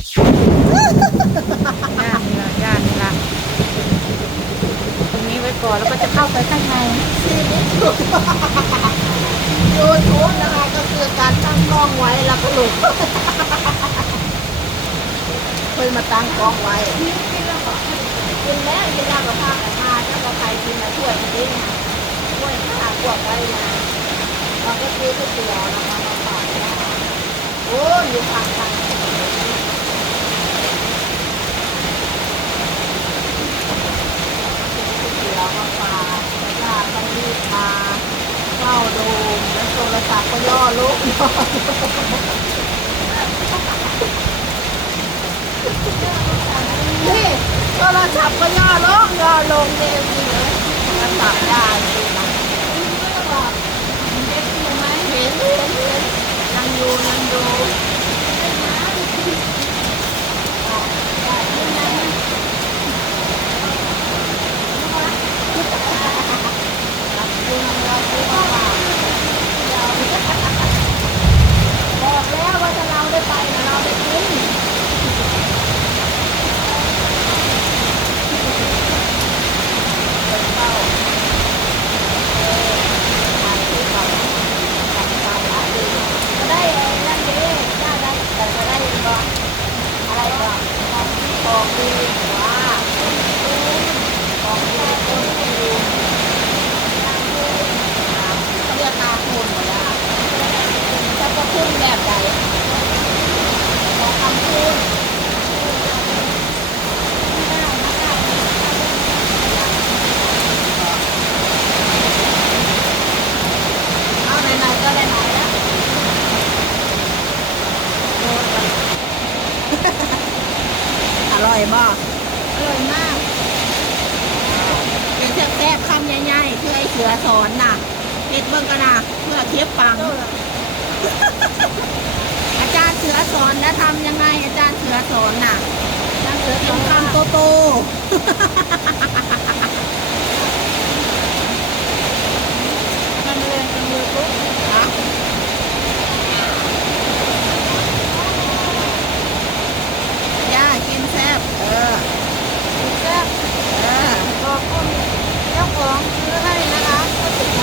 ย่านนี่ละย่านนี่ละตรงนี้ไว้ก่อนแล้วก็จะเข้าไปข้างในชีวิตยูทูบนะคะก็คือการตั้งกล้องไว้แล้วก็หลุดเคยมาตั้งกล้องไว้กินแล้วกินแล้วกินแล้วก็พากันมาถ้าเราใครกินนะช่วยกันดิช่วยข้าพวกไว้นะเราก็ซื้อก๋วยเตี๋ยวนะคะมาฝากนะโอ้ยอยู่ทางทางเดี๋ยวมาฝากแล้วก็ต้องรีบมาเฝ้าดูแล้วโทรศัพท์ก็ย่อลุกย่อนี่โท รศัพท์ก็ย่อลงย่อลงเนี่ยจริงเลยมันตัดได้จริงนะเห็นเห็นเห็นยังดูนั่งดูยู่บอกแล้วว่าถ้าเราได้ไปนะเราได้กิน ก็ได้นั่นเองได้ได้แต่ก็ได้ก็อะไรก็ของดีว่าของดีคนดีเขาเรียกนาคุณหมดแล้วจะประคุณแบบใดขอคำพูดเอาไหนๆก็ไหนๆแล้ว อร่อยบ่ อร่อยมาก เป็นแซ่บๆคำให ญ่ๆเพื่อให้เสือสอนน่ะเฮ็ดเบิ่งกันนะเพื่อเทียบปัง อาจารย์เสือสอนแล้วทำยังไงอาจารย์เสือสอนน่ะน้ำเสือกิสอนงคำโตโต มันเรียนเป็นยูทูบ ๆนะย่ากินแซ่บเออ แซ่บ เออ บอกคนเจ้าของซื้อให้นะคะก็ติด ค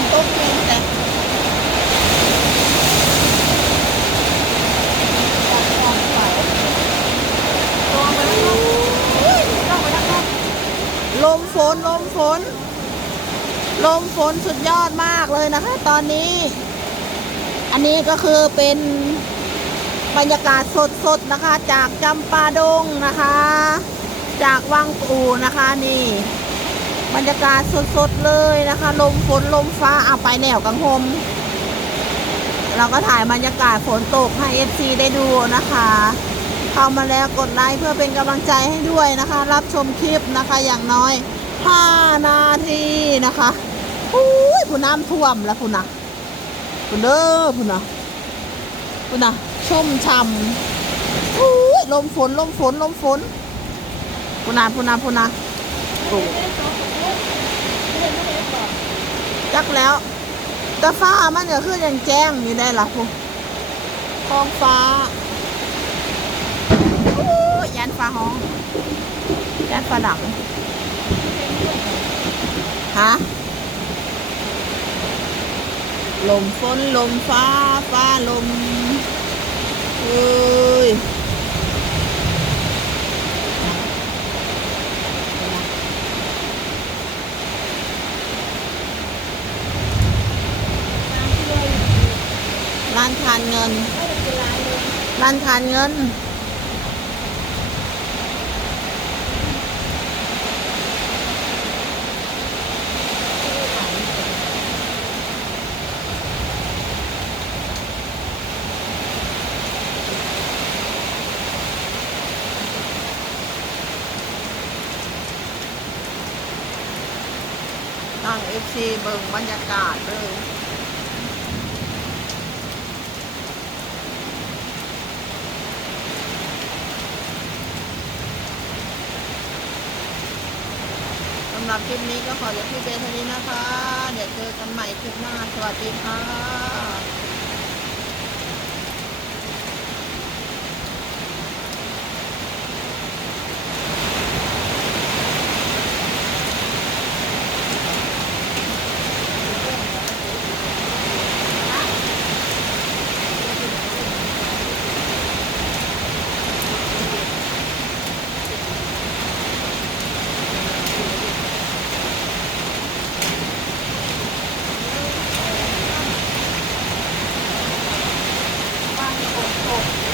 นโต๊ะกินแต่ ลองไปแล้วก็ต้องไปแล้วก็ ลมฝ นลมฝน ลมฝนสุดยอดมากเลยนะคะ ตอนนี้ อันนี้ก็คือเป็นบรรยากาศสดๆนะคะ จากจำปาดงนะคะ จากวังปูนะคะนี่ บรรยากาศสดๆเลยนะคะ ลมฝนลมฟ้าเอาไปแนวกังหมเราก็ถ่ายบรรยากาศฝนตกให้ FC ได้ดูนะคะเข้ามาแล้วกดไลค์เพื่อเป็นกำลังใจให้ด้วยนะคะ รับชมคลิปนะคะอย่างน้อย 5 นาทีนะคะอุ้ยผู้น้ำท่วมแล้วผู้นะผู้เด้อผู้นะผู้นะชุ่มช่ำอุ้ยลมฝนลมฝนลมฝนผู้นาผู้นาผู้นาโอ้จักแล้วแต่ฟ้ามันก็คือยังแจ้งอยู่ได้ล่ะผู้ท้องฟ้าโอ้ยยันฟ้าห้องยันฟ้าหลัง ฮะลมฝนลมฟ้าฟ้าลมเอ้ยร้านทานเงินร้านทานเงิน ตั้งเบิ่งบรรยากาศเลยสำหรับคลิปนี้ก็ขอจบที่เบนเท่านี้นะคะ เดี๋ยวเจอกันใหม่คลิปหน้า สวัสดีค่ะ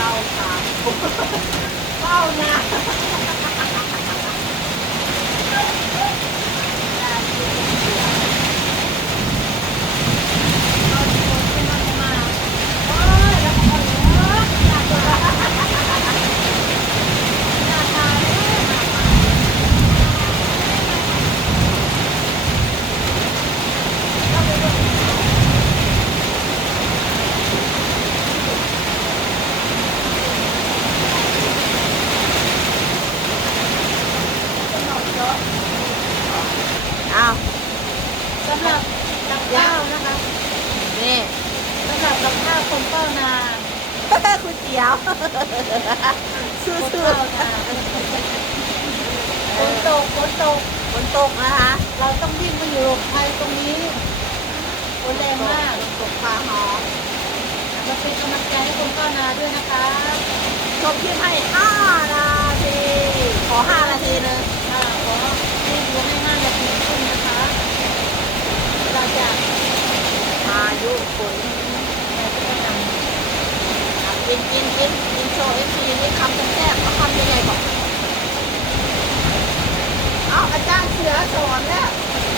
เตาค่ะเป้านะอ้าว สำหรับกับข้าวนะคะ นี่ สำหรับกับข้าวคนเป้านา คุณเจียว สู้คนๆเป้านาฝนตกฝนตกฝนตกนะคะ เราต้องวิ่งมาอยู่หลบภัยตรงนี้ฝนแรงมากตกฟ้าหอมมาเป็นกำลังใจให้คนเป้านาด้วยนะคะชมคลิปให้5นาทีขอ5นาทีนึงค่ะขอให้ดูให้ห้านาทีครึ่งนะคะ เราจะพายุฝนเราจะไปนำอะกินกินกินกินโชว์เอฟซีนี่คำแยังไงบอกเอาอาจารย์เสือสอนแล้ว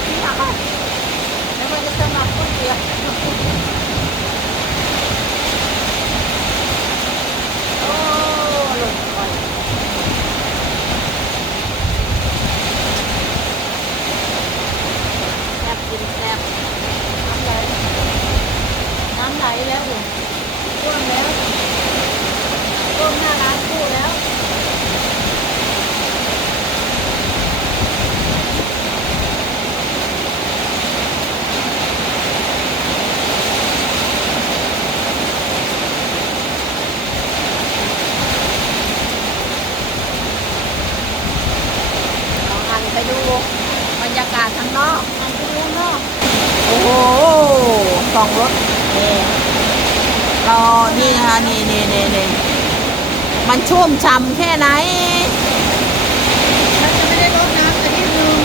นี่ค่ะแล้วมันจะสมัครคนเดียวโอ้หลงก่อนแซ่บกินแซ่บ น้ำไหลน้ำไหลแล้วอยู่ท่วมแล้วท่วมหน้าร้านคู่แล้ว เราหันไปดู บรรยากาศข้างนอกอันที่รู้นอกโอ้โหสองรถนี่รอนี่นะคะนี่นี่นี่นี่มันชุ่มฉ่ำแค่ไหนจะไม่ได้รดน้ำแต่ที่นึง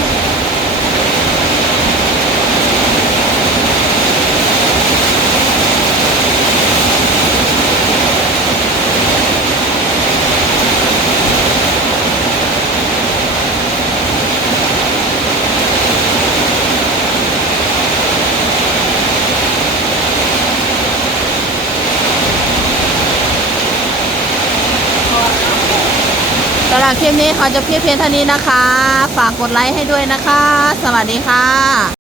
สำหรับคลิปนี้ขอจบคลิปเพียงเท่านี้นะคะ ฝากกดไลค์ให้ด้วยนะคะ สวัสดีค่ะ